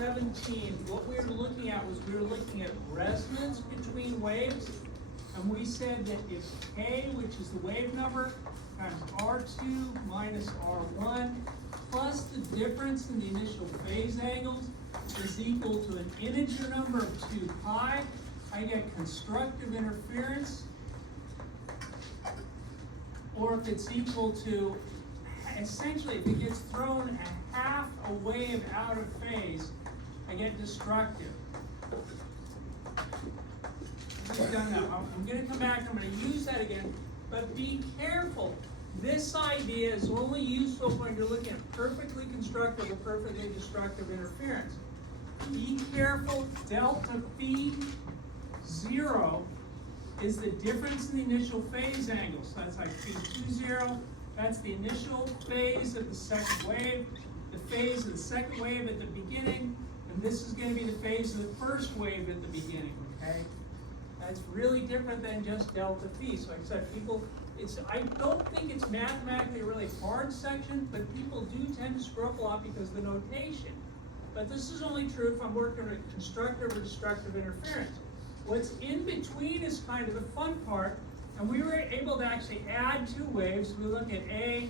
17, what we were looking at was we were looking at resonance between waves. And we said that if K, which is the wave number, times R2 minus R1, plus the difference in the initial phase angles is equal to an integer number of 2 pi, I get constructive interference. Or if it's equal to, essentially, if it gets thrown a half a wave out of phase, I get destructive. We've done that. I'm going to come back, I'm going to use that again, but be careful. This idea is only useful when you're looking at perfectly constructive or perfectly destructive interference. Be careful, delta phi 0 is the difference in the initial phase angle. So that's like phi 20, that's the initial phase of the second wave, the phase of the second wave at the beginning, and this is going to be the phase of the first wave at the beginning, okay? That's really different than just delta phi. So like I said, I don't think it's mathematically a really hard section, but people do tend to screw up a lot because of the notation. But this is only true if I'm working with constructive or destructive interference. What's in between is kind of the fun part, and we were able to actually add two waves. We look at A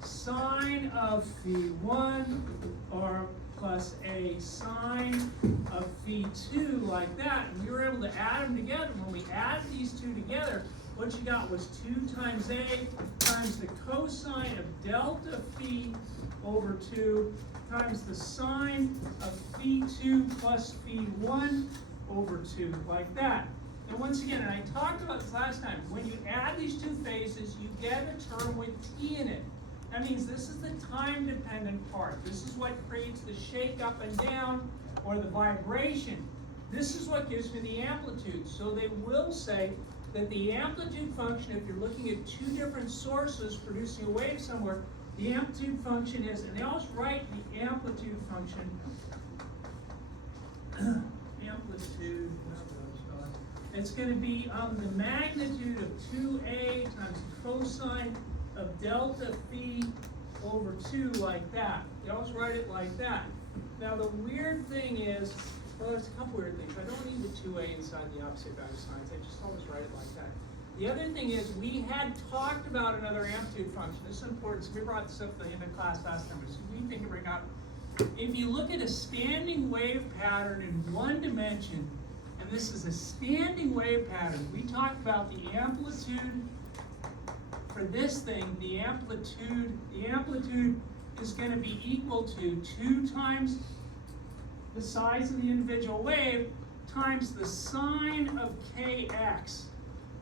sine of phi1 or plus A sine of phi2 like that, and we were able to add them together. When we added these two together, what you got was 2 times A times the cosine of delta phi over 2 times the sine of phi2 plus phi1 over 2, like that. And once again, and I talked about this last time, when you add these two phases, you get a term with t in it. That means this is the time-dependent part. This is what creates the shake up and down or the vibration. This is what gives me the amplitude. So they will say that the amplitude function, if you're looking at two different sources producing a wave somewhere, the amplitude function is, and they always write the amplitude function, amplitude, it's going to be the magnitude of 2a times the cosine of delta phi over 2, like that. They always write it like that. Now the weird thing is, well, there's a couple weird things. I don't need the 2a inside the opposite value signs. I just always write it like that. The other thing is, we had talked about another amplitude function. This is important. So we brought this up in the class last time, so we think to bring up. If you look at a standing wave pattern in one dimension, and this is a standing wave pattern, we talked about the amplitude for this thing. The amplitude is going to be equal to 2 times the size of the individual wave times the sine of kx,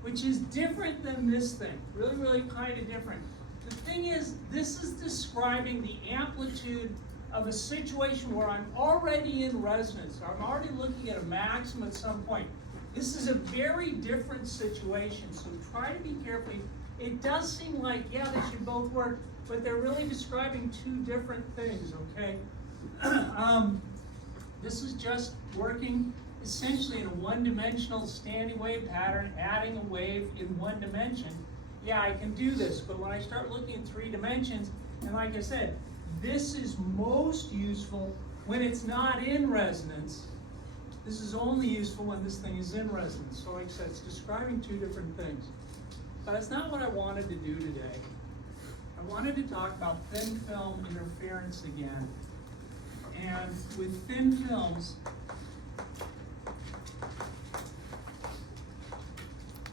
which is different than this thing. Really, really kind of different. The thing is, this is describing the amplitude of a situation where I'm already in resonance. I'm already looking at a maximum at some point. This is a very different situation, so try to be careful. It does seem like, yeah, they should both work, but they're really describing two different things, okay? This is just working essentially in a one-dimensional standing wave pattern, adding a wave in one dimension. Yeah, I can do this, but when I start looking at 3 dimensions, and like I said, this is most useful when it's not in resonance. This is only useful when this thing is in resonance. So like I said, it's describing two different things. But that's not what I wanted to do today. I wanted to talk about thin film interference again. And with thin films,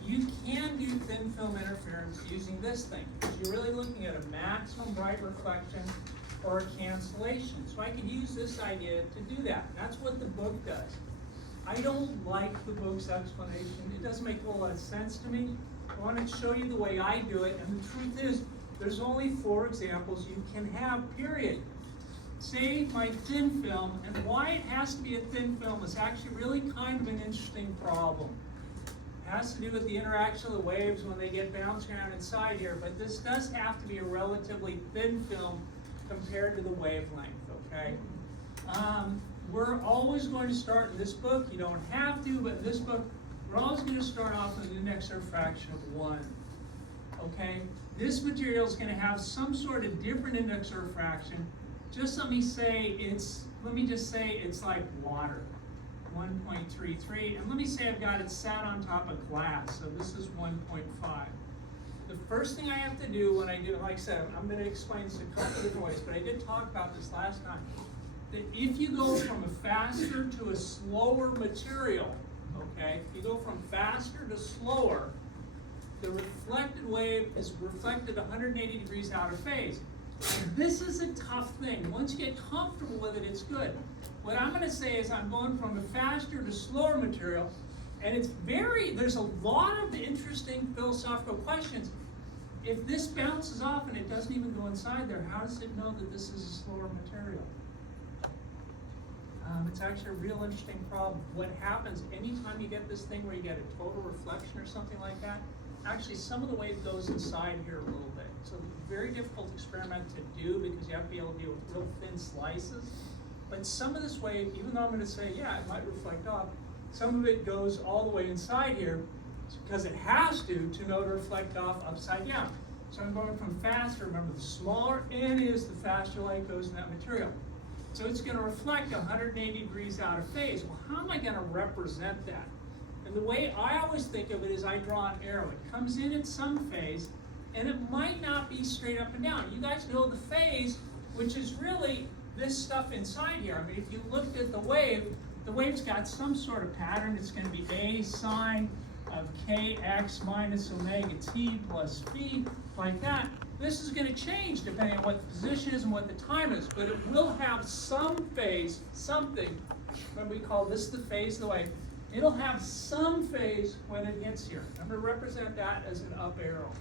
you can do thin film interference using this thing, because you're really looking at a maximum bright reflection or a cancellation. So I could use this idea to do that. That's what the book does. I don't like the book's explanation. It doesn't make a whole lot of sense to me. I want to show you the way I do it, and the truth is, there's only 4 examples you can have, period. Say my thin film, and why it has to be a thin film is actually really kind of an interesting problem. It has to do with the interaction of the waves when they get bounced around inside here, but this does have to be a relatively thin film compared to the wavelength, okay? We're always going to start in this book. You don't have to, but in this book, we're always going to start off with an index error fraction of 1, okay? This material is going to have some sort of different index error fraction just let me just say it's like water, 1.33, and let me say I've got it sat on top of glass, so this is 1.5. The first thing I have to do when I do, like I said, I'm going to explain this a couple different ways, but I did talk about this last time, that if you go from a faster to a slower material, okay, if you go from faster to slower, the reflected wave is reflected 180 degrees out of phase. And this is a tough thing. Once you get comfortable with it, it's good. What I'm going to say is I'm going from a faster to slower material, and there's a lot of interesting philosophical questions. If this bounces off and it doesn't even go inside there, how does it know that this is a slower material? It's actually a real interesting problem. What happens anytime you get this thing where you get a total reflection or something like that, actually some of the wave goes inside here a little bit. So very difficult experiment to do because you have to be able to deal with real thin slices. But some of this wave, even though I'm going to say, yeah, it might reflect off, some of it goes all the way inside here because it has to know to reflect off upside down. So I'm going from faster. Remember, the smaller n is, the faster light goes in that material. So it's going to reflect 180 degrees out of phase. Well, how am I going to represent that? And the way I always think of it is I draw an arrow. It comes in at some phase, and it might not be straight up and down. You guys know the phase, which is really this stuff inside here. I mean, if you looked at the wave's got some sort of pattern. It's going to be a sine of kx minus omega t plus phi, like that. This is going to change depending on what the position is and what the time is, but it will have some phase, something. Remember, we call this the phase of the wave. It'll have some phase when it hits here. I'm going to represent that as an up arrow.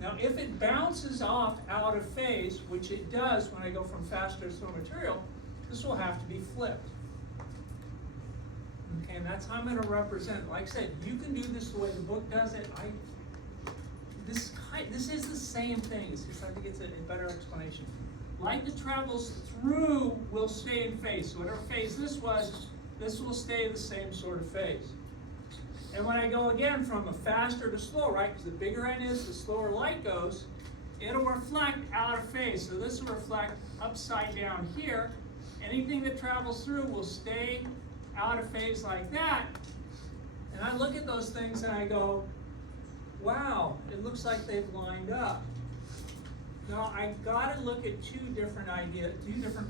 Now, if it bounces off out of phase, which it does when I go from faster to slow material, this will have to be flipped. Okay, and that's how I'm going to represent it. Like I said, you can do this the way the book does it. This is the same thing. It's just, I think it's a better explanation. Light that travels through will stay in phase. So whatever phase this was, this will stay the same sort of phase. And when I go again from a faster to slow, right, because the bigger n is, the slower light goes, it'll reflect out of phase. So this will reflect upside down here. Anything that travels through will stay out of phase like that. And I look at those things and I go, wow, it looks like they've lined up. Now, I got to look at two different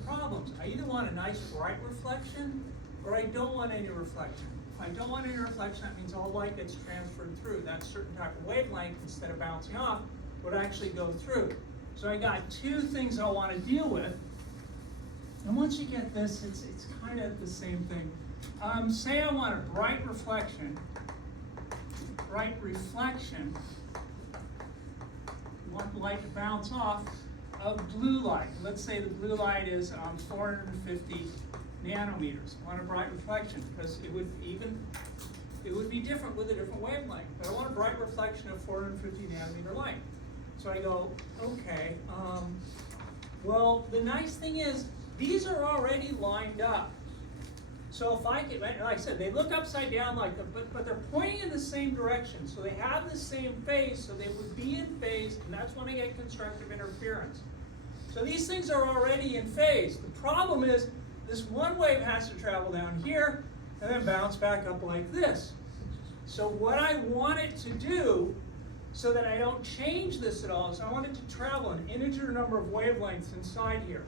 problems. I either want a nice bright reflection, or I don't want any reflection. If I don't want any reflection, that means all light gets transferred through. That certain type of wavelength, instead of bouncing off, would actually go through. So I got two things I want to deal with. And once you get this, it's kind of the same thing. Say I want a bright reflection. You want the light to bounce off of blue light. Let's say the blue light is 450 nanometers. I want a bright reflection because it would be different with a different wavelength. But I want a bright reflection of 450 nanometer light. So I go, okay, well, the nice thing is these are already lined up. So if I get, like I said, they look upside down like that, but they're pointing in the same direction. So they have the same phase, so they would be in phase, and that's when I get constructive interference. So these things are already in phase. The problem is this one wave has to travel down here and then bounce back up like this. So what I want it to do, so that I don't change this at all, is I want it to travel an integer number of wavelengths inside here.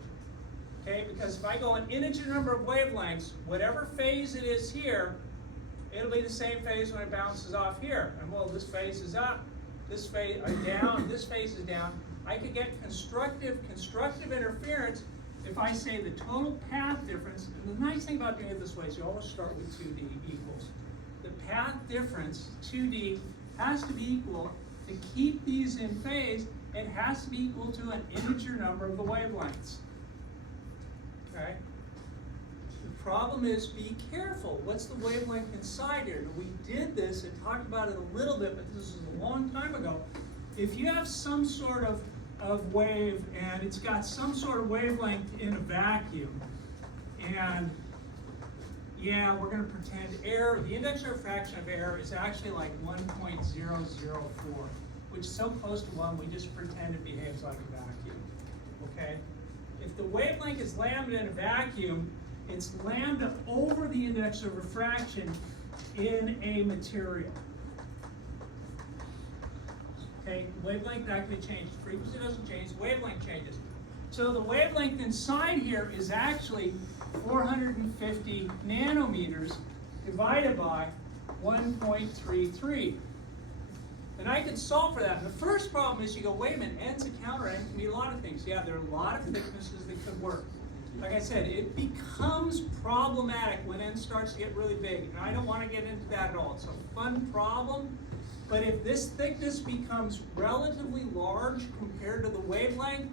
Okay, because if I go an integer number of wavelengths, whatever phase it is here, it'll be the same phase when it bounces off here. And well, this phase is up, this phase is down, this phase is down. I could get constructive interference if I say the total path difference. And the nice thing about doing it this way is you always start with 2D equals. The path difference, 2D, has to be equal to keep these in phase. It has to be equal to an integer number of the wavelengths. Okay. The problem is, be careful. What's the wavelength inside here? Now, we did this and talked about it a little bit, but this is a long time ago. If you have some sort of wave and it's got some sort of wavelength in a vacuum, and yeah, we're going to pretend error, the index of refraction of error is actually like 1.004, which is so close to 1, we just pretend it behaves like a vacuum. Okay? If the wavelength is lambda in a vacuum, it's lambda over the index of refraction in a material. Okay, wavelength actually changes. Frequency doesn't change, wavelength changes. So the wavelength inside here is actually 450 nanometers divided by 1.33. And I can solve for that. And the first problem is you go, wait a minute, n's a counter n can be a lot of things. Yeah, there are a lot of thicknesses that could work. Like I said, it becomes problematic when n starts to get really big. And I don't want to get into that at all. It's a fun problem. But if this thickness becomes relatively large compared to the wavelength,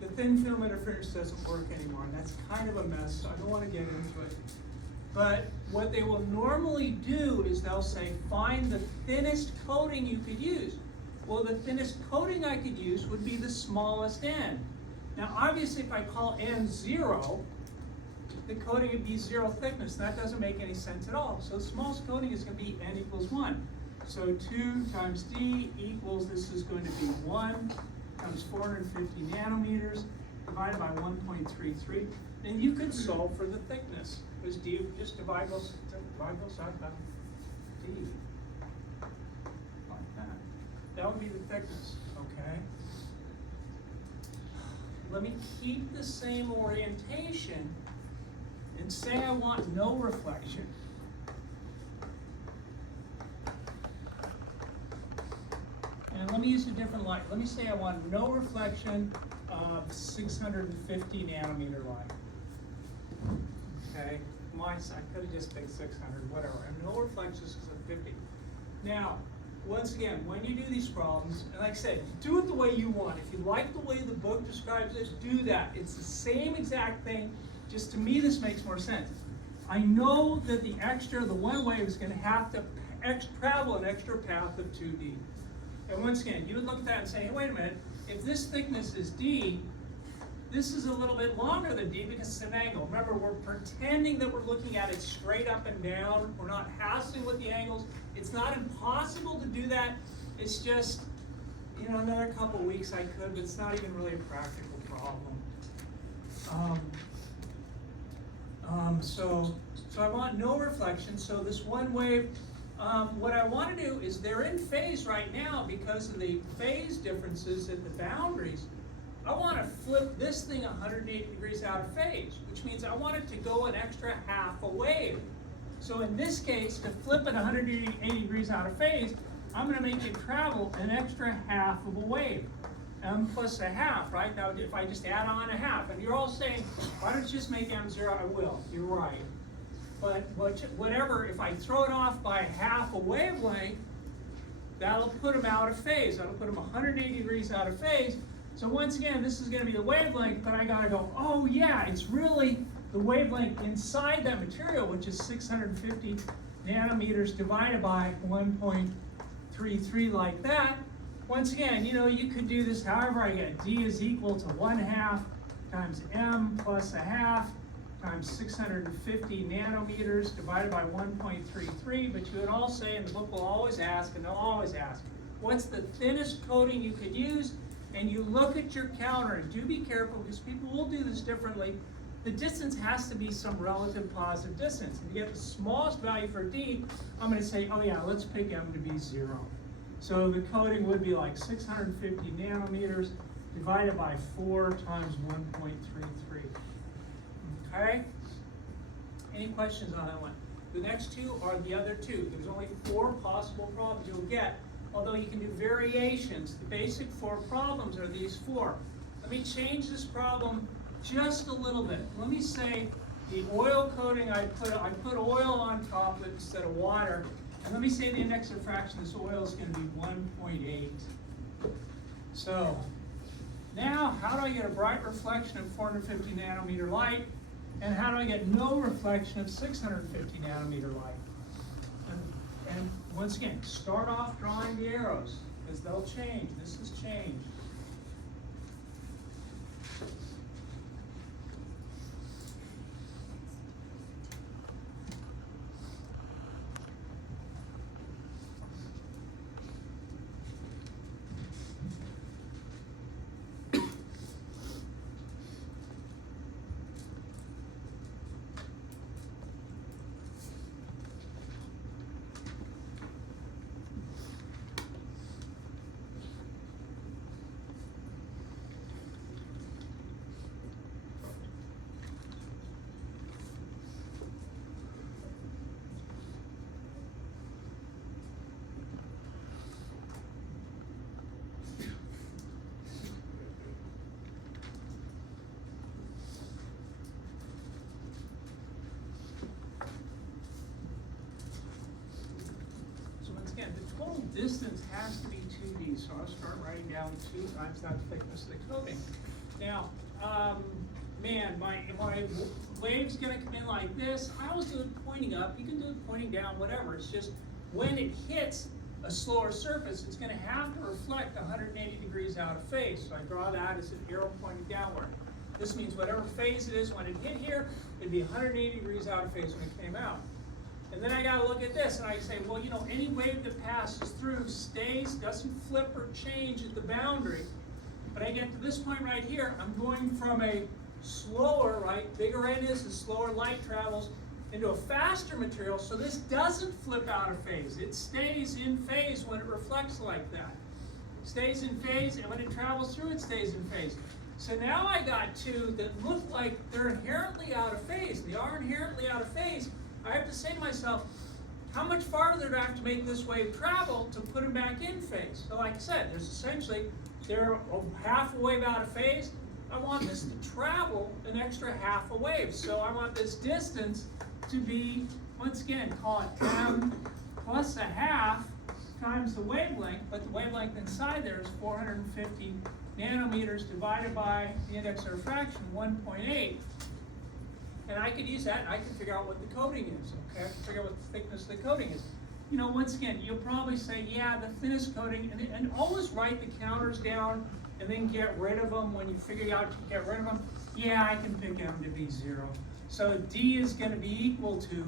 the thin film interference doesn't work anymore. And that's kind of a mess, so I don't want to get into it. But what they will normally do is they'll say, find the thinnest coating you could use. Well, the thinnest coating I could use would be the smallest n. Now, obviously, if I call n 0, the coating would be 0 thickness. That doesn't make any sense at all. So the smallest coating is going to be n equals 1. So 2 times d equals, this is going to be 1 times 450 nanometers divided by 1.33. And you could solve for the thickness. Because d, just divide both sides by d. Like that. That would be the thickness, okay? Let me keep the same orientation and say I want no reflection. And let me use a different light. Let me say I want no reflection of 650 nanometer light. Okay, I could have just picked 600, whatever. And no reflections because of 50. Now, once again, when you do these problems, and like I said, do it the way you want. If you like the way the book describes it, do that. It's the same exact thing, just to me this makes more sense. I know that the one wave is going to have to travel an extra path of 2d. And once again, you would look at that and say, hey, wait a minute, if this thickness is d, this is a little bit longer than d because it's an angle. Remember, we're pretending that we're looking at it straight up and down. We're not hassling with the angles. It's not impossible to do that. It's just, another couple weeks I could, but it's not even really a practical problem. So I want no reflection. So this one wave, what I want to do is they're in phase right now because of the phase differences at the boundaries. I want to flip this thing 180 degrees out of phase, which means I want it to go an extra half a wave. So in this case, to flip it 180 degrees out of phase, I'm going to make it travel an extra half of a wave. M plus a half, right? Now, if I just add on a half, and you're all saying, why don't you just make M 0? I will. You're right. But whatever, if I throw it off by half a wavelength, that'll put them out of phase. That'll put them 180 degrees out of phase. So once again, this is going to be the wavelength, but I got to go, oh yeah, it's really the wavelength inside that material, which is 650 nanometers divided by 1.33 like that. Once again, you could do this however I get. D is equal to 1/2 times m plus a half times 650 nanometers divided by 1.33, but you would all say, and the book will always ask, and they'll always ask, what's the thinnest coating you could use? And you look at your counter, and do be careful because people will do this differently. The distance has to be some relative positive distance. And to get the smallest value for D, I'm going to say, oh yeah, let's pick M to be 0. So the coating would be like 650 nanometers divided by 4 times 1.33. Okay? Any questions on that one? The next two are the other two. There's only 4 possible problems you'll get, although you can do variations. The basic 4 problems are these 4. Let me change this problem just a little bit. Let me say the oil coating, I put oil on top of it instead of water. And let me say the index of fraction of this oil is going to be 1.8. So now, how do I get a bright reflection of 450 nanometer light? And how do I get no reflection of 650 nanometer light? And once again, start off drawing the arrows, because they'll change. This has changed. distance has to be 2D, so I'll start writing down 2 times that thickness of the coating. Now, man, my wave's gonna come in like this. I always do it pointing up. You can do it pointing down, whatever. It's just when it hits a slower surface, it's gonna have to reflect 180 degrees out of phase. So I draw that as an arrow pointing downward. This means whatever phase it is when it hit here, it'd be 180 degrees out of phase when it came out. And then I gotta look at this and I say, well, you know, any wave that passes through stays, doesn't flip or change at the boundary. But I get to this point right here, I'm going from a slower, right, bigger N is the slower light travels, into a faster material, so this doesn't flip out of phase. It stays in phase when it reflects like that. It stays in phase, and when it travels through, it stays in phase. So now I got two that look like they're inherently out of phase. They are inherently out of phase. I have to say to myself, how much farther do I have to make this wave travel to put them back in phase? So like I said, there's essentially, they're half a wave out of phase. I want this to travel an extra half a wave. So I want this distance to be, once again, call it m plus a half times the wavelength, but the wavelength inside there is 450 nanometers divided by the index of refraction, 1.8. And I could use that and I can figure out what the coating is, okay? I can figure out what the thickness of the coating is. You know, once again, you'll probably say, yeah, the thinnest coating, and always write the counters down and then get rid of them when you figure out you can get rid of them. Yeah, I can pick M to be 0. So D is going to be equal to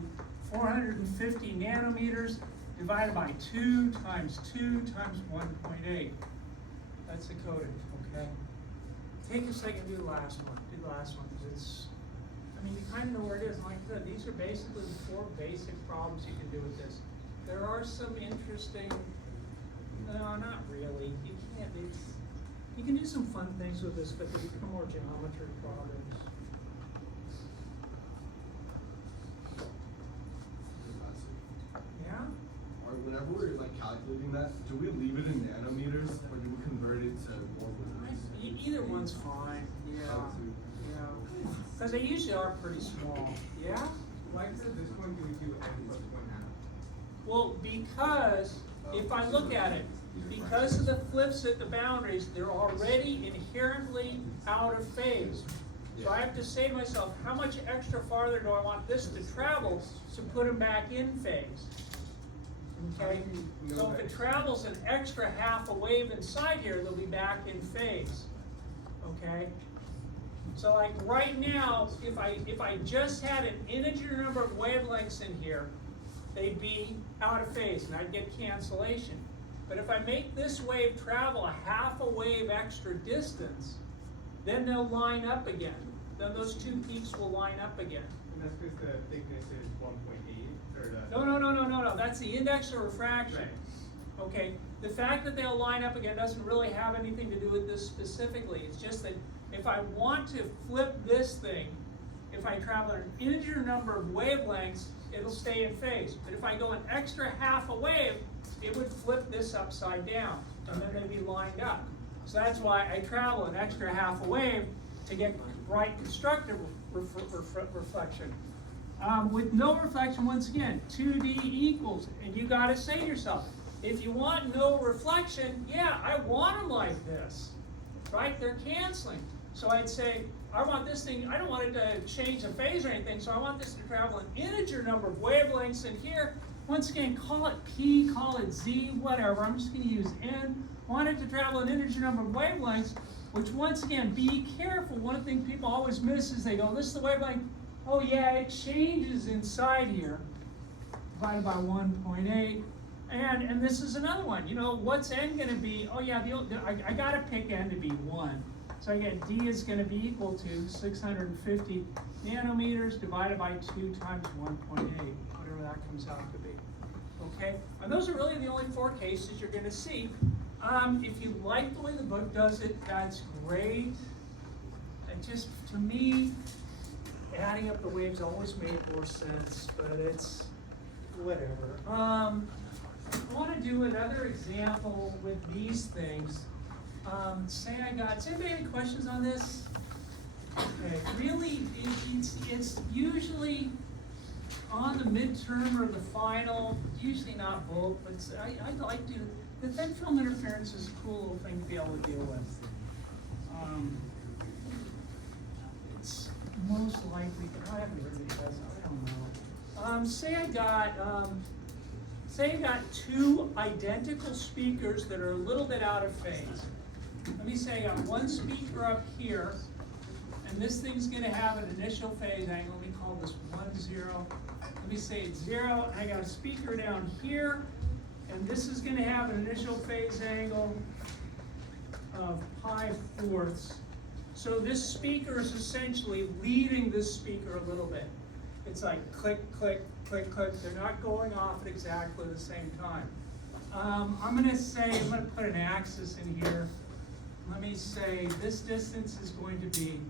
450 nanometers divided by 2 times 2 times 1.8. That's the coating, okay? Take a second, do the last one. Do the last one, because it's, I mean, you kind of know where it is. Like I said, these are basically the 4 basic problems you can do with this. There are some interesting, no, not really. You can't, you can do some fun things with this, but they become more geometry problems. Yeah? Or whenever we're like calculating that, do we leave it in nanometers or do we convert it to orbitals? Either one's fine. Yeah. Yeah. Because they usually are pretty small. Yeah? Why does this one do we do n plus 1/2? Well, because if I look at it, because of the flips at the boundaries, they're already inherently out of phase. So I have to say to myself, how much extra farther do I want this to travel to put them back in phase? Okay? So if it travels an extra half a wave inside here, they'll be back in phase. Okay? So like right now, if I just had an integer number of wavelengths in here, they'd be out of phase and I'd get cancellation. But if I make this wave travel a half a wave extra distance, then they'll line up again. Then those 2 peaks will line up again. And that's because the thickness is 1.8 or the... No. That's the index of refraction. Right. Okay. The fact that they'll line up again doesn't really have anything to do with this specifically. It's just that if I want to flip this thing, if I travel an integer number of wavelengths, it'll stay in phase. But if I go an extra half a wave, it would flip this upside down, and then they'd be lined up. So that's why I travel an extra half a wave to get right constructive reflection. With no reflection, once again, 2D equals, and you gotta say to yourself, if you want no reflection, yeah, I want them like this, right? They're canceling. So I'd say, I want this thing, I don't want it to change the phase or anything, so I want this to travel an integer number of wavelengths in here. Once again, call it P, call it Z, whatever. I'm just going to use N. Want it to travel an integer number of wavelengths, which once again, be careful. One thing people always miss is they go, this is the wavelength. Oh yeah, it changes inside here, divided by 1.8. And this is another one. You know, what's N going to be? Oh yeah, I got to pick N to be 1. So I get D is going to be equal to 650 nanometers divided by 2 times 1.8, whatever that comes out to be. Okay? And those are really the only 4 cases you're going to see. If you like the way the book does it, that's great. And just, to me, adding up the waves always made more sense, but it's whatever. I want to do another example with these things. Say I got, does anybody have any questions on this? Okay, really, it's usually on the midterm or the final, usually not both, but I'd like to, the thin film interference is a cool little thing to be able to deal with. It's most likely, I haven't really does, I don't know. Say I got two identical speakers that are a little bit out of phase. Let me say I got one speaker up here, and this thing's gonna have an initial phase angle. Let me call this 1, 0. Let me say it's 0, and I got a speaker down here, and this is gonna have an initial phase angle of pi/4. So this speaker is essentially leading this speaker a little bit. It's like click, click, click, click. They're not going off at exactly the same time. I'm gonna put an axis in here. Let me say this distance is going to be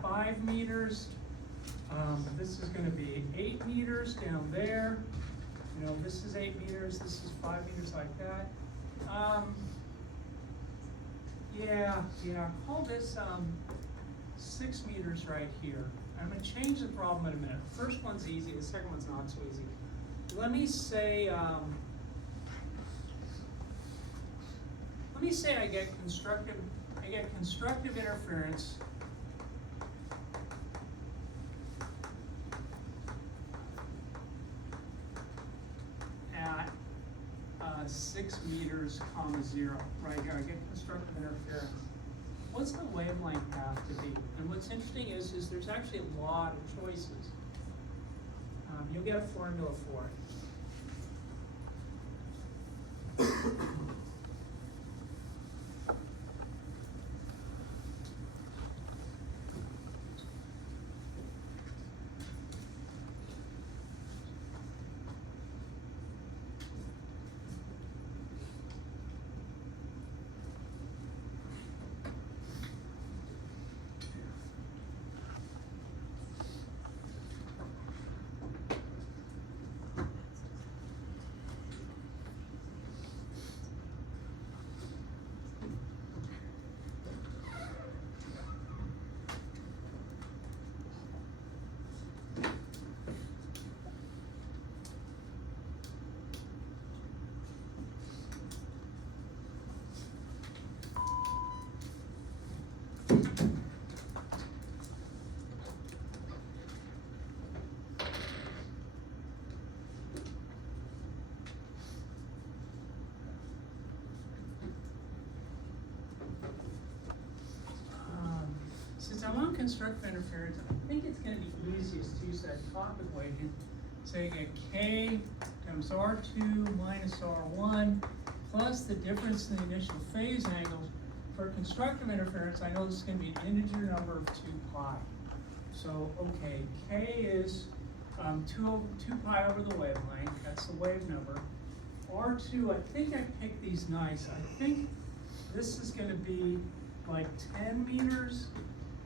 5 meters. This is going to be 8 meters down there. You know, this is 8 meters. This is 5 meters, like that. Call this 6 meters right here. I'm going to change the problem in a minute. The first one's easy. The second one's not so easy. Let me say I get constructive interference at 6 meters, 0, right here. I get constructive interference. What's the wavelength have to be? And what's interesting is there's actually a lot of choices. You'll get a formula for it. Since I'm on constructive interference, I think it's going to be easiest to use that top equation. So you get K times R2 minus R1 plus the difference in the initial phase angles. For constructive interference, I know this is going to be an integer number of 2 pi. So, okay, K is 2 pi over the wavelength. That's the wave number. R2, I think I picked these nice. I think this is going to be like 10 meters.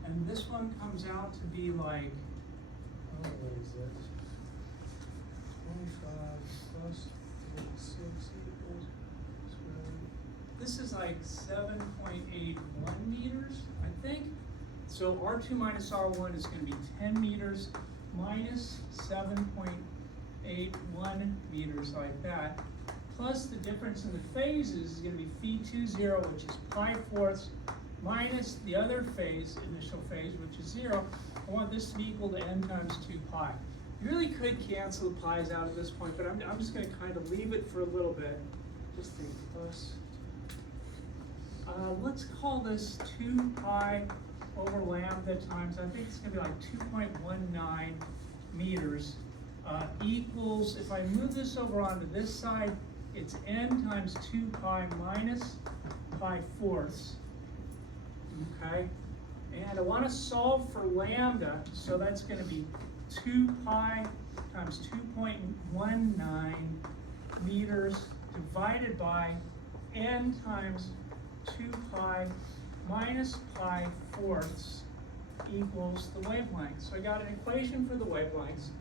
And this one comes out to be like, what is it? 25 plus 36 equals, this is like 7.81 meters, I think. So R2 minus R1 is going to be 10 meters minus 7.81 meters, like that. Plus the difference in the phases is going to be phi 0, which is pi/4, minus the other phase, initial phase, which is 0. I want this to be equal to n times 2 pi. You really could cancel the pi's out at this point, but I'm just going to kind of leave it for a little bit. Just think plus. Let's call this 2 pi over lambda times, I think it's going to be like 2.19 meters equals, if I move this over onto this side, it's n times 2 pi minus pi/4. Okay, and I want to solve for lambda, so that's going to be 2 pi times 2.19 meters divided by n times 2 pi minus pi/4 equals the wavelength. So I got an equation for the wavelengths.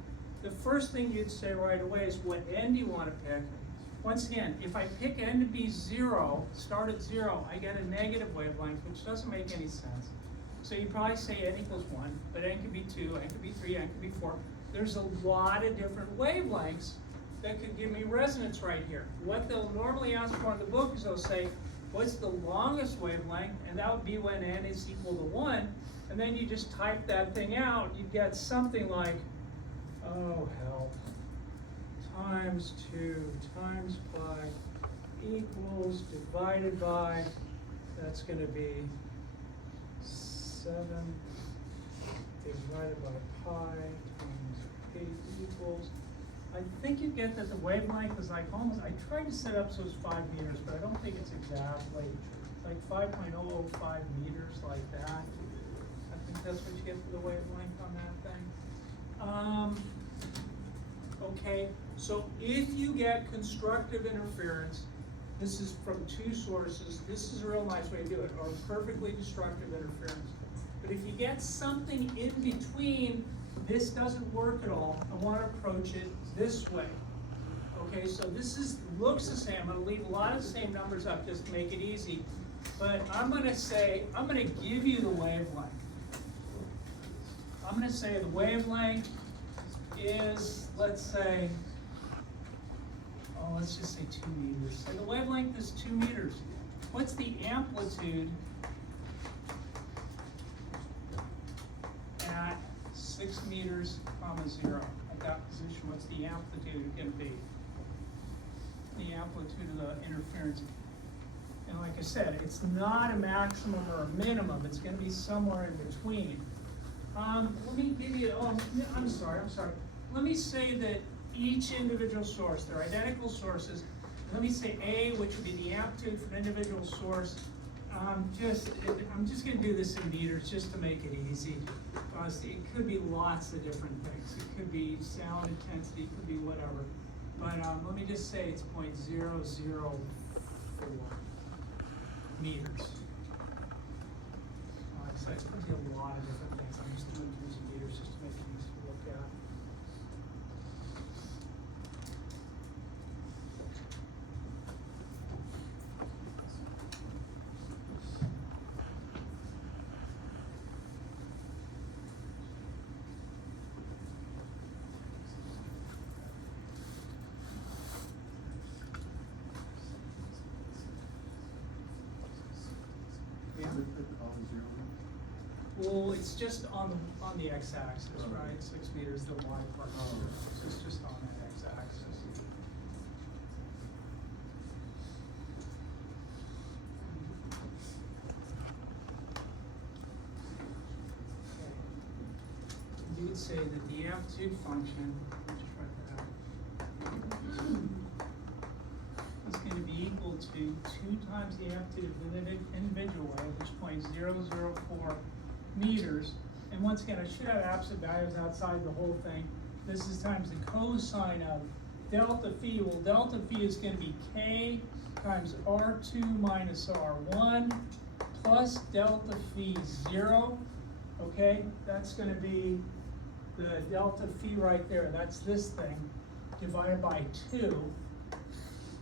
The first thing you'd say right away is what n do you want to pick? Once again, if I pick n to be 0, start at 0, I get a negative wavelength, which doesn't make any sense. So you probably say n equals 1, but n could be 2, n could be 3, n could be 4. there's a lot of different wavelengths that could give me resonance right here. What they'll normally ask for in the book is they'll say, what's the longest wavelength? And that would be when n is equal to 1. And then you just type that thing out. You get something like, oh, help, times 2 times pi equals divided by, that's going to be 7 divided by pi times 8 equals. I think you get that the wavelength is like almost, I tried to set up so it's 5 meters, but I don't think it's exactly, like 5.005 meters like that. I think that's what you get for the wavelength on that thing. Okay, so if you get constructive interference, this is from 2 sources, this is a real nice way to do it, or perfectly destructive interference. But if you get something in between, this doesn't work at all. I want to approach it this way. Okay, so this looks the same. I'm going to leave a lot of the same numbers up just to make it easy. But I'm going to say, I'm going to give you the wavelength. I'm going to say the wavelength is, let's say, oh, let's just say 2 meters. Say the wavelength is 2 meters. What's the amplitude at 6 meters, comma 0? At that position, what's the amplitude going to be? The amplitude of the interference. And like I said, it's not a maximum or a minimum. It's going to be somewhere in between. Let me give you, oh, I'm sorry. Let me say that each individual source, they're identical sources. Let me say A, which would be the amplitude for an individual source. I'm just going to do this in meters just to make it easy. Because it could be lots of different things. It could be sound intensity, it could be whatever. But let me just say it's 0.004 meters. So it could be a lot of different things. I'm just doing it in meters just to make it easy to look at. Well, it's just on the x-axis, right? 6 meters, the y part. So it's just on that x-axis. Okay. You would say that the amplitude function, just write that out, is going to be equal to 2 times the amplitude of the individual wave, which is 0.004 meters. And once again, I should have absolute values outside the whole thing. This is times the cosine of delta phi. Well, delta phi is going to be k times r2 minus r1 plus delta phi 0. Okay, that's going to be the delta phi right there. That's this thing divided by 2.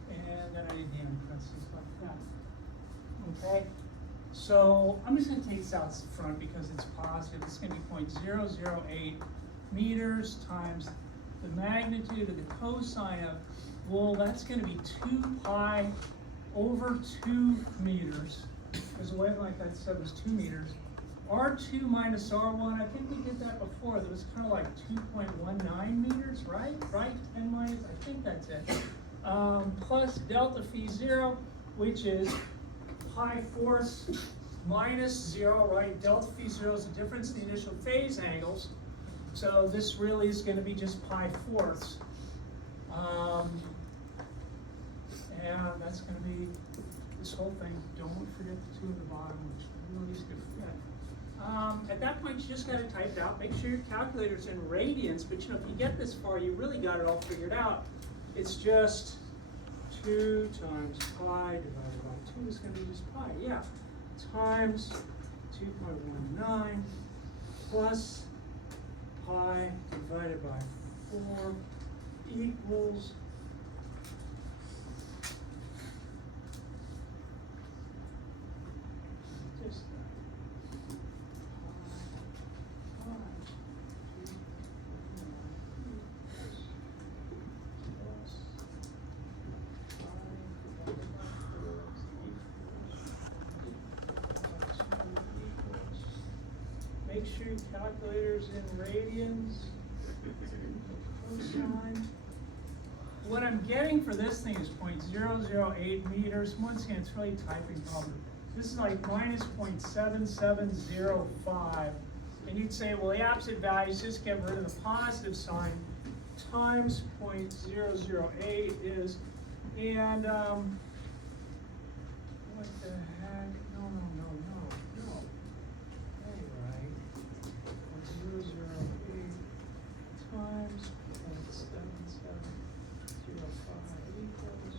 And then I need the end parentheses like that. Okay. So I'm just going to take this out front because it's positive. It's going to be 0.008 meters times the magnitude of the cosine of, well, that's going to be 2 pi over 2 meters. Because the wavelength I said was 2 meters. R2 minus R1, I think we did that before. That was kind of like 2.19 meters, right? Right? 10 minus, I think that's it. Plus delta phi 0, which is pi fourths minus 0, right? Delta phi 0 is the difference in the initial phase angles. So this really is going to be just pi fourths. And that's going to be this whole thing. Don't forget the 2 at the bottom, which really is good to forget. At that point, you just got to type it out. Make sure your calculator's in radians, but you know, if you get this far, you really got it all figured out. It's just 2 times pi divided by 2 is going to be just pi, yeah. Times 2.19 plus pi divided by 4 equals just pi your calculators in radians. Cosine. What I'm getting for this thing is 0.008 meters. Once again, it's really typing problem. This is like minus 0.7705. And you'd say, well, the opposite values, just get rid of the positive sign, times 0.008 is, and what the heck? No. Hey, right. 0.008 times 0.7705 equals.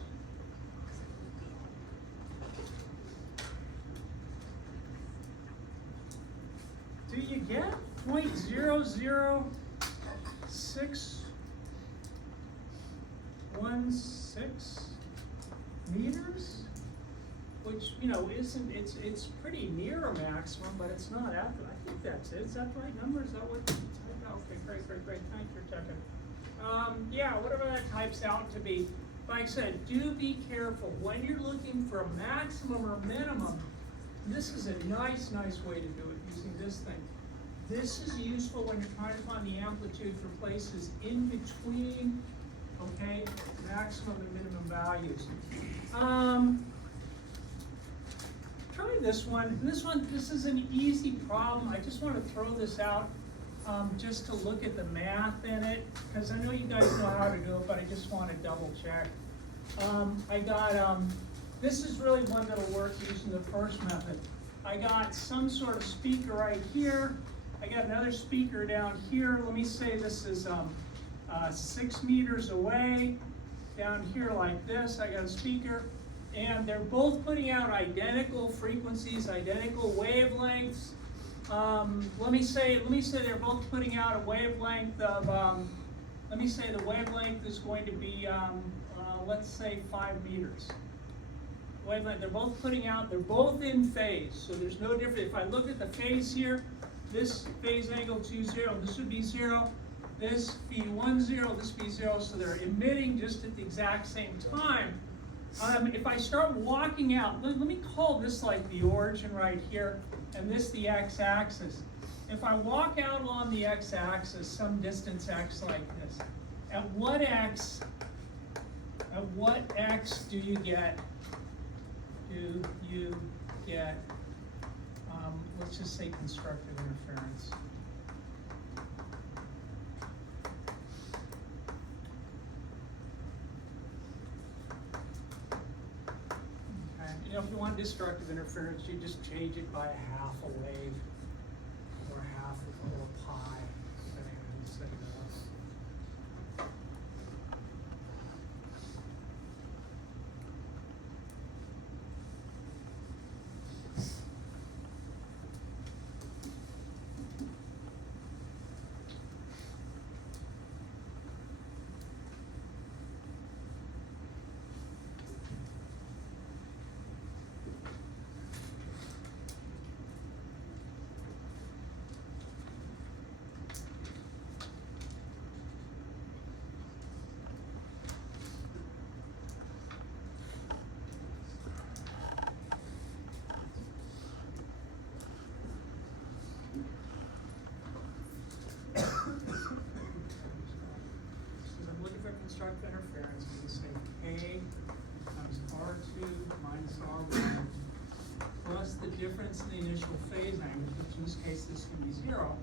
Do you get 0.00616 meters? Which, you know, isn't, it's pretty near a maximum, but it's not at the, I think that's it. Is that the right number? Is that what? Okay, great. Thank you, Tucker. Yeah, whatever that types out to be. Like I said, do be careful when you're looking for a maximum or minimum. This is a nice way to do it using this thing. This is useful when you're trying to find the amplitude for places in between, okay, maximum and minimum values. Try this one. This is an easy problem. I just want to throw this out just to look at the math in it, because I know you guys know how to do it, but I just want to double check. I got, this is really one that'll work using the first method. I got some sort of speaker right here. I got another speaker down here. Let me say this is 6 meters away. Down here like this, I got a speaker. And they're both putting out identical frequencies, identical wavelengths. Let me say they're both putting out a wavelength of, let me say the wavelength is going to be, let's say 5 meters. Wavelength, they're both in phase, so there's no difference. If I look at the phase here, this phase angle 2, 0, this would be 0, this be 1, 0, this be 0, so they're emitting just at the exact same time. If I start walking out, let me call this like the origin right here, and this the x-axis. If I walk out along the x-axis, some distance x like this, at what x do you get, let's just say constructive interference. You know, if you want destructive interference, you just change it by half a wave or half or pi, depending on how you set it up. Constructive interference, we say K times R2 minus R1 plus the difference in the initial phase angle, which in this case this can be 0,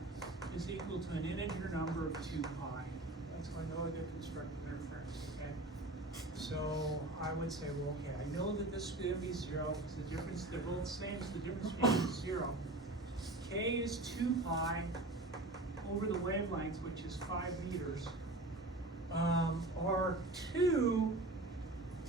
is equal to an integer number of 2 pi. That's how I know I get constructive interference, okay? So I would say, well, okay, I know that this is going to be 0, because the difference, they're both the same, so the difference between 0. K is 2 pi over the wavelength, which is 5 meters. R2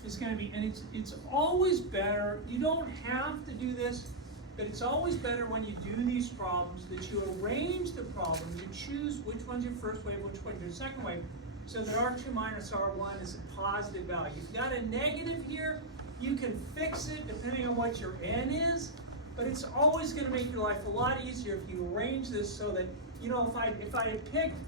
is going to be, and it's always better, you don't have to do this, but it's always better when you do these problems that you arrange the problem, you choose which one's your first wave, which one's your second wave, so that R2 minus R1 is a positive value. If you've got a negative here, you can fix it depending on what your N is, but it's always going to make your life a lot easier if you arrange this so that, you know, if I had picked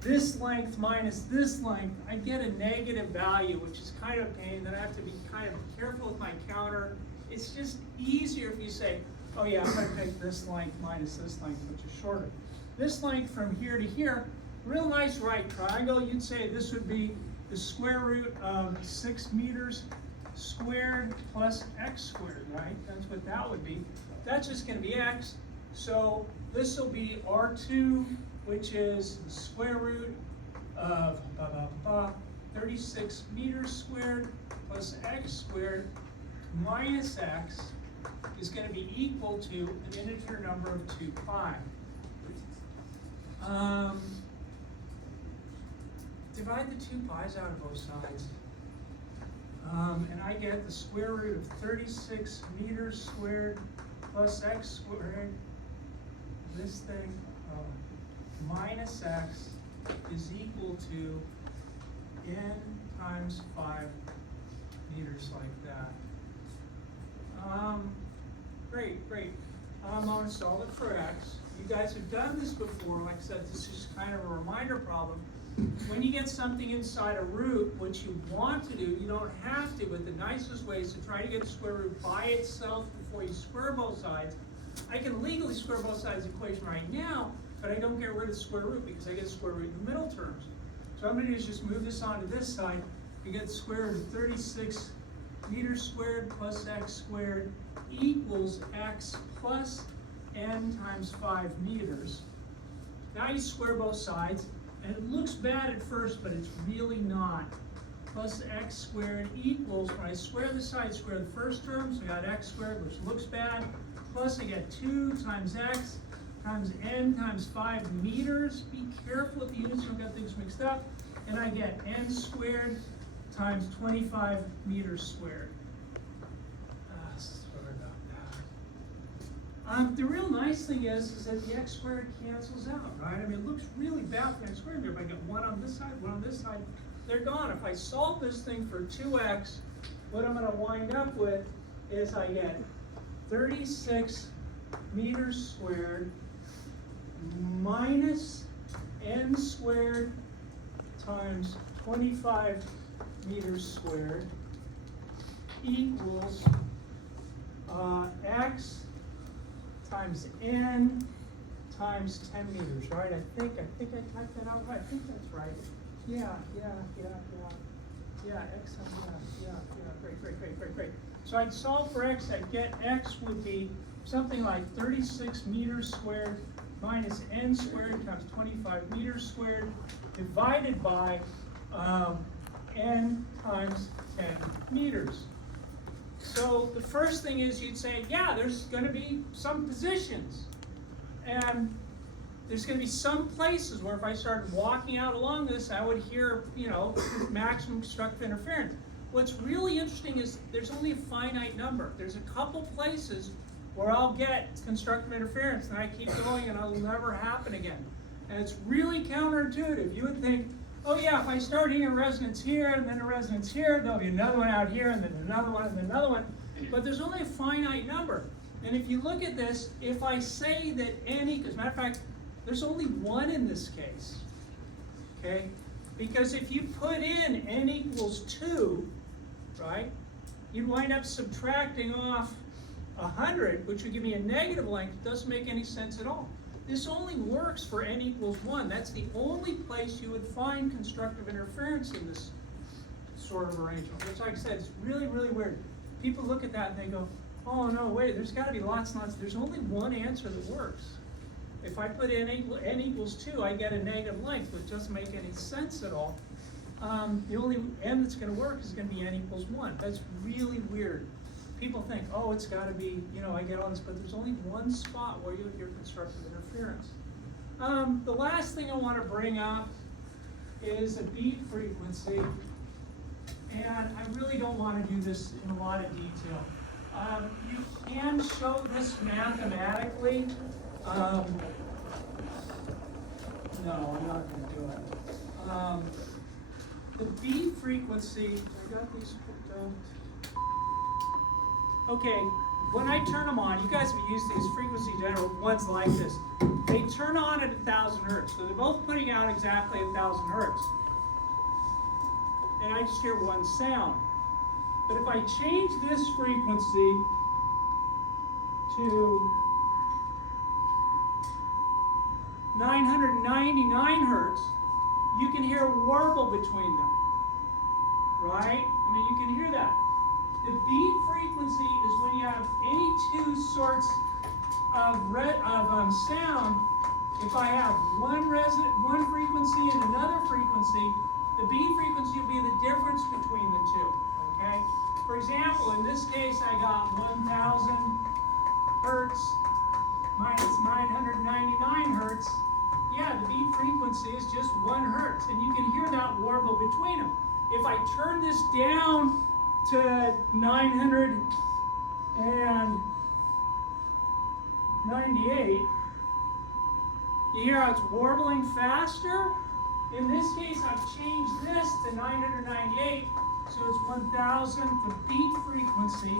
this length minus this length, I get a negative value, which is kind of a pain. Then I have to be kind of careful with my counter. It's just easier if you say, oh yeah, I'm going to pick this length minus this length, which is shorter. this length from here to here, real nice right triangle, you'd say this would be the square root of 6 meters squared plus x squared, right? That's what that would be. That's just going to be x. So this will be R2, which is the square root of 36 meters squared plus x squared minus x is going to be equal to an integer number of 2 pi. Divide the 2 pi's out of both sides. And I get the square root of 36 meters squared plus x squared. This thing minus x is equal to n times 5 meters like that. Great. I'm going to solve it for x. You guys have done this before. Like I said, this is kind of a reminder problem. When you get something inside a root, what you want to do, you don't have to, but the nicest way is to try to get the square root by itself before you square both sides. I can legally square both sides of the equation right now, but I don't get rid of the square root because I get the square root in the middle terms. So what I'm going to do is just move this onto this side. You get the square root of 36 meters squared plus x squared equals x plus n times 5 meters. Now you square both sides, and it looks bad at first, but it's really not. Plus x squared equals, when I square the side, square the first term, so I got x squared, which looks bad, plus I get 2 times x times n times 5 meters. Be careful with the units, don't get things mixed up. And I get n squared times 25 meters squared. Sorry about that. The real nice thing is that the x squared cancels out, right? I mean, it looks really bad for x squared here. If I get 1 on this side, 1 on this side, they're gone. If I solve this thing for 2x, what I'm going to wind up with is I get 36 meters squared minus n squared times 25 meters squared equals x times n times 10 meters, right? I think I typed that out right. I think that's right. Yeah, x, great. So I'd solve for x, I'd get x would be something like 36 meters squared minus n squared times 25 meters squared divided by n times 10 meters. So the first thing is you'd say, yeah, there's going to be some positions. And there's going to be some places where if I started walking out along this, I would hear, maximum constructive interference. What's really interesting is there's only a finite number. There's a couple places where I'll get constructive interference, and I keep going, and it'll never happen again. And it's really counterintuitive. You would think, oh yeah, if I start hearing a resonance here, and then a resonance here, there'll be another one out here, and then another one, and then another one. But there's only a finite number. And if you look at this, if I say that n equals, matter of fact, there's only 1 in this case, okay? Because if you put in n equals 2, right, you'd wind up subtracting off 100, which would give me a negative length. It doesn't make any sense at all. This only works for n equals 1. That's the only place you would find constructive interference in this sort of arrangement, which, like I said, is really, really weird. People look at that and they go, oh no, wait, there's got to be lots and lots. There's only one answer that works. If I put in n equals 2, I get a negative length, which doesn't make any sense at all. The only n that's going to work is going to be n equals 1. That's really weird. People think, oh, it's got to be, I get all this, but there's only one spot where you hear constructive interference. The last thing I want to bring up is a beat frequency, and I really don't want to do this in a lot of detail. You can show this mathematically. No, I'm not going to do it. The beat frequency, I got these hooked up. Okay, when I turn them on, you guys have used these frequency generator ones like this. They turn on at 1,000 hertz, so they're both putting out exactly 1,000 hertz. And I just hear one sound. But if I change this frequency to 999 hertz, you can hear a warble between them, right? I mean, you can hear that. The beat frequency is when you have any two sorts of sound. If I have one frequency and another frequency, the beat frequency will be the difference between the two. Okay. For example, in this case, I got 1,000 hertz minus 999 hertz. Yeah, the beat frequency is just 1 hertz, and you can hear that warble between them. If I turn this down to 998, you hear how it's warbling faster? In this case, I've changed this to 998, so it's 1,000. The beat frequency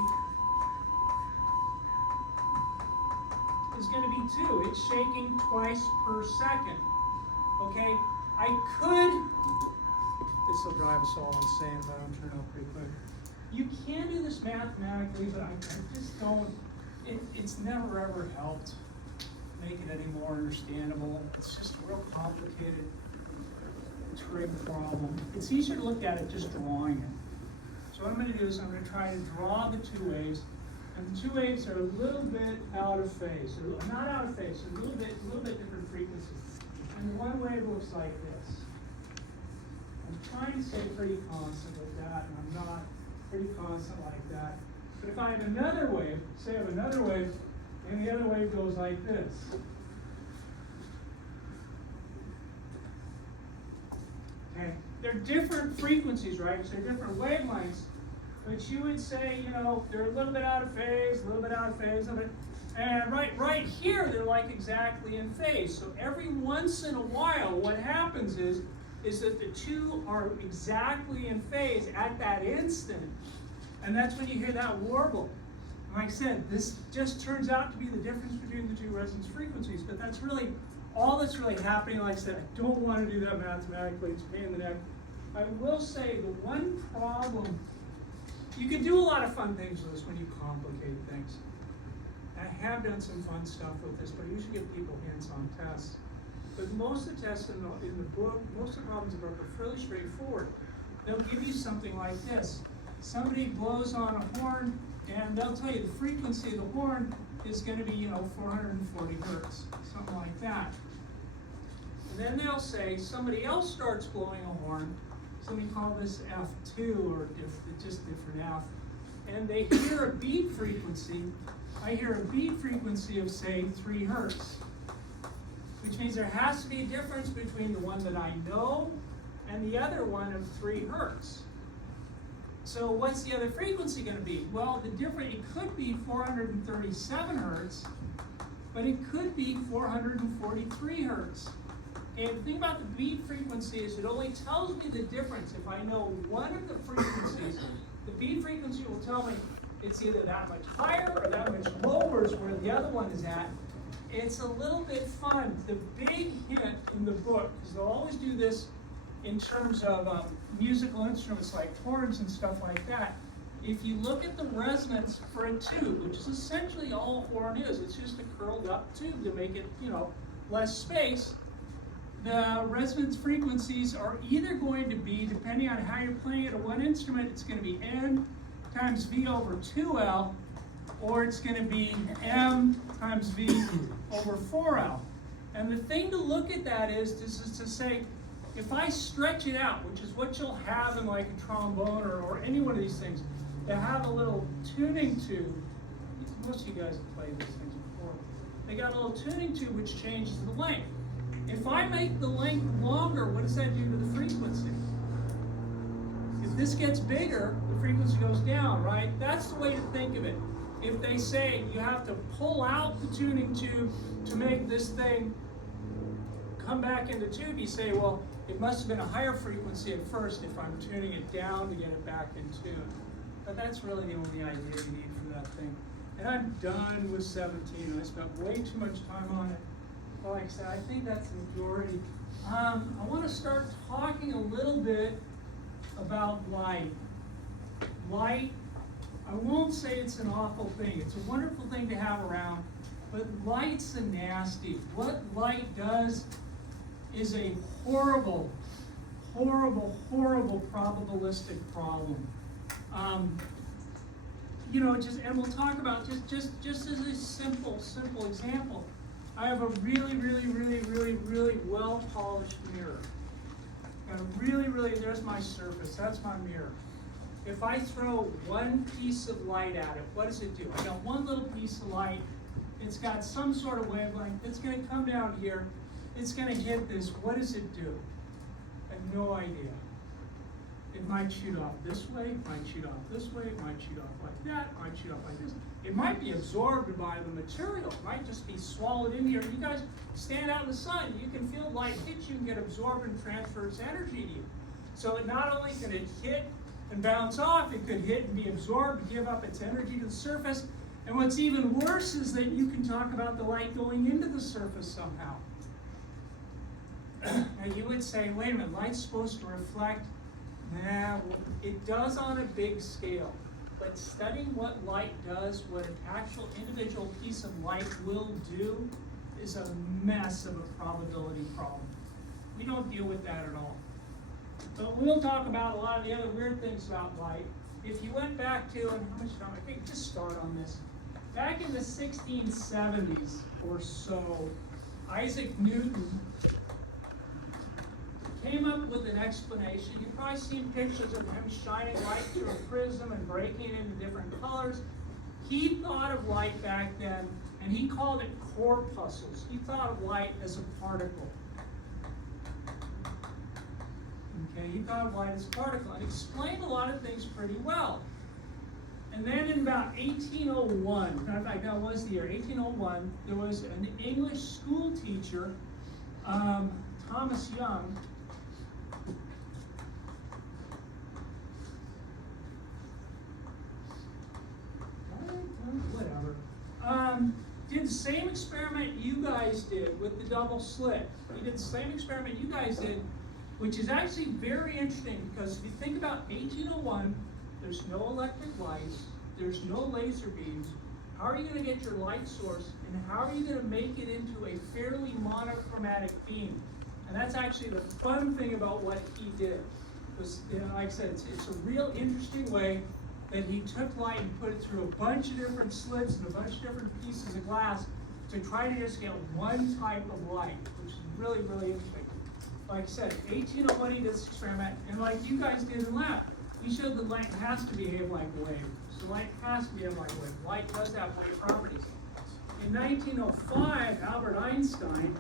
is going to be 2. It's shaking twice per second. Okay? This will drive us all insane if I don't turn it up pretty quick. You can do this mathematically, but I just don't, it's never ever helped make it any more understandable. It's just a real complicated trig problem. It's easier to look at it just drawing it. So what I'm going to do is I'm going to try to draw the two waves, and the two waves are a little bit out of phase. They're not out of phase, they're a little bit different frequencies. And one wave looks like this. I'm trying to stay pretty constant with that, and I'm not pretty constant like that. But if I have another wave, say I have another wave, and the other wave goes like this. Okay, they're different frequencies, right? So they're different wavelengths, but you would say, they're a little bit out of phase, a little bit out of phase, and right here, they're like exactly in phase. So every once in a while, what happens is that the two are exactly in phase at that instant, and that's when you hear that warble. And like I said, this just turns out to be the difference between the two resonance frequencies, but that's really all that's really happening. Like I said, I don't want to do that mathematically, it's a pain in the neck. I will say the one problem, you can do a lot of fun things with this when you complicate things. I have done some fun stuff with this, but I usually give people hands-on tests. But most of the tests in the book, most of the problems in the book are fairly straightforward. They'll give you something like this. Somebody blows on a horn, and they'll tell you the frequency of the horn is going to be, 440 hertz, something like that. And then they'll say somebody else starts blowing a horn, so we call this F2 or just different F, and they hear a beat frequency. I hear a beat frequency of, say, 3 hertz, which means there has to be a difference between the one that I know and the other one of 3 hertz. So what's the other frequency going to be? Well, it could be 437 hertz, but it could be 443 hertz. And the thing about the beat frequency is it only tells me the difference. If I know one of the frequencies, the beat frequency will tell me it's either that much higher or that much lower is where the other one is at. It's a little bit fun. The big hint in the book, because they'll always do this in terms of musical instruments like horns and stuff like that. If you look at the resonance for a tube, which is essentially all a horn is, it's just a curled up tube to make it, less space. The resonance frequencies are either going to be, depending on how you're playing it on one instrument, it's going to be N times V over 2L, or it's going to be M times V over 4L. And the thing to look at that is to say, if I stretch it out, which is what you'll have in like a trombone or any one of these things, they have a little tuning tube. Most of you guys have played these things before. They got a little tuning tube which changes the length. If I make the length longer, what does that do to the frequency? If this gets bigger, the frequency goes down, right? That's the way to think of it. If they say you have to pull out the tuning tube to make this thing come back in the tube, you say, well, it must have been a higher frequency at first if I'm tuning it down to get it back in tune. But that's really the only idea you need for that thing. And I'm done with 17. I spent way too much time on it. But like I said, I think that's the majority. I want to start talking a little bit about light. Light, I won't say it's an awful thing. It's a wonderful thing to have around. But light's a nasty. What light does is a horrible, horrible, horrible probabilistic problem. And we'll talk about just as a simple example. I have a really well polished mirror. And there's my surface, that's my mirror. If I throw one piece of light at it, what does it do? I got one little piece of light, it's got some sort of wavelength, it's gonna come down here, it's gonna hit this, what does it do? I have no idea. It might shoot off this way, it might shoot off this way, it might shoot off like that, it might shoot off like this. It might be absorbed by the material, it might just be swallowed in here. You guys stand out in the sun, you can feel light hit you and get absorbed and transfer its energy to you. So it not only can it hit and bounce off, it could hit and be absorbed, give up its energy to the surface. And what's even worse is that you can talk about the light going into the surface somehow. Now you would say, wait a minute, light's supposed to reflect. Nah, well, it does on a big scale. But studying what light does, what an actual individual piece of light will do, is a mess of a probability problem. We don't deal with that at all. But we'll talk about a lot of the other weird things about light. If you went back to, and how much time, I think just start on this. Back in the 1670s or so, Isaac Newton came up with an explanation. You've probably seen pictures of him shining light through a prism and breaking it into different colors. He thought of light back then, and he called it corpuscles. He thought of light as a particle. Okay, he thought of light as a particle and explained a lot of things pretty well. And then in about 1801, in fact, that was the year 1801, there was an English school teacher, Thomas Young. Whatever. Did the same experiment you guys did with the double slit. He did the same experiment you guys did, which is actually very interesting because if you think about 1801, there's no electric lights, there's no laser beams. How are you going to get your light source, and how are you going to make it into a fairly monochromatic beam? And that's actually the fun thing about what he did. Because, like I said, it's a real interesting way that he took light and put it through a bunch of different slits and a bunch of different pieces of glass to try to just get one type of light, which is really interesting. Like I said, 1801 he did this experiment, and like you guys did in lab, he showed that light has to behave like a wave. So light has to behave like a wave. Light does have wave properties. In 1905, Albert Einstein,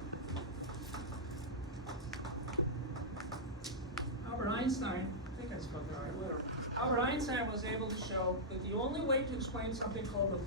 I think I spelled that right, whatever. Albert Einstein was able to show that the only way to explain something called the